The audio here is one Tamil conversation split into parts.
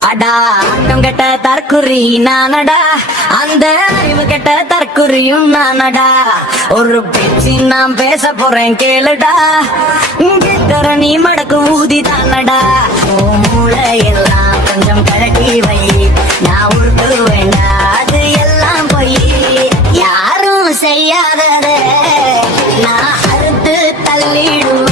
அடா ஆட்டம் கெட்ட தற்குறி நானடா, அந்த அறிவு கெட்ட தற்குறியும் நானடா. ஒரு பேச்சு நான் பேச போறேன் கேளுடா, கேட்கற நீ மடக்கு ஊதி தானடா. மூளை எல்லாம் கொஞ்சம் கழட்டி வை, நான் உருட்டு வேண்டா அது எல்லாம் போய். யாரும் செய்யாதத நான் அறுத்து தள்ளிடுவேன்.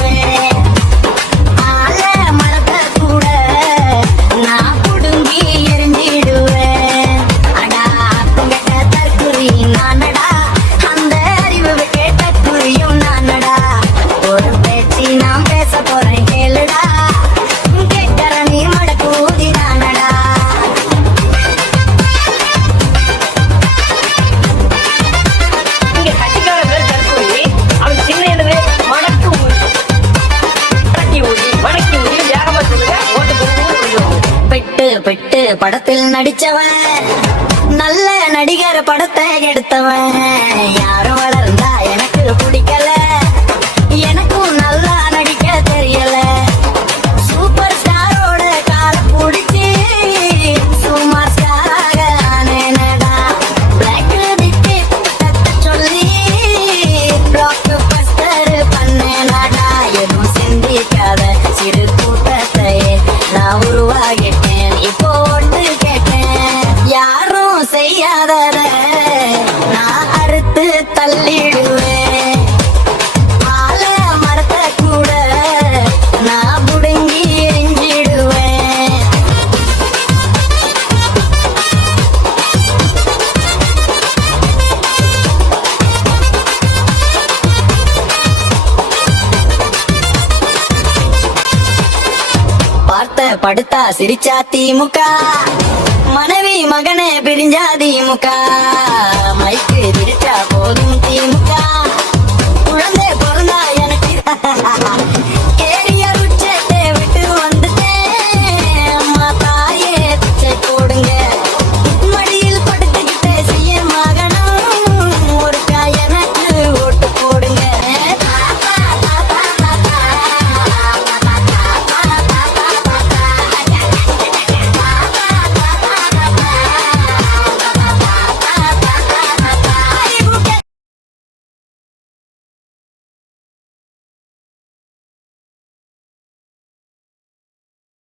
பெட்டு படத்தில் நடிச்சவன், நல்ல நடிகர் படத்தை எடுத்தவன். யாரும் வளர்ந்தா எனக்கு பிடிக்கல, எனக்கும் நல்லா நடிக்க தெரியல. சூப்பர் ஸ்டாரோட கால பிடிச்சி சுமார் ஸ்டாராக ஆனேனடா. பிளாக் டிக்கி சொல்லி பிளாக் பஸ்டர் பண்ணேனடா. எதுவும் சிந்திக்காத சிறு கூட்டத்தை நான் உருவாகிட்டேன். இப்போ ஒன்று கேட்டேன், யாரும் செய்யாதத நான் அறுத்து தள்ளிடுவேன். ஆல மரத்தை கூட நான் புடுங்கி எரிஞ்சிடுவேன். பார்த்த படுத்தா சிரிச்சா திமுக, மனைவி மகனே பிரிஞ்சா திமுக.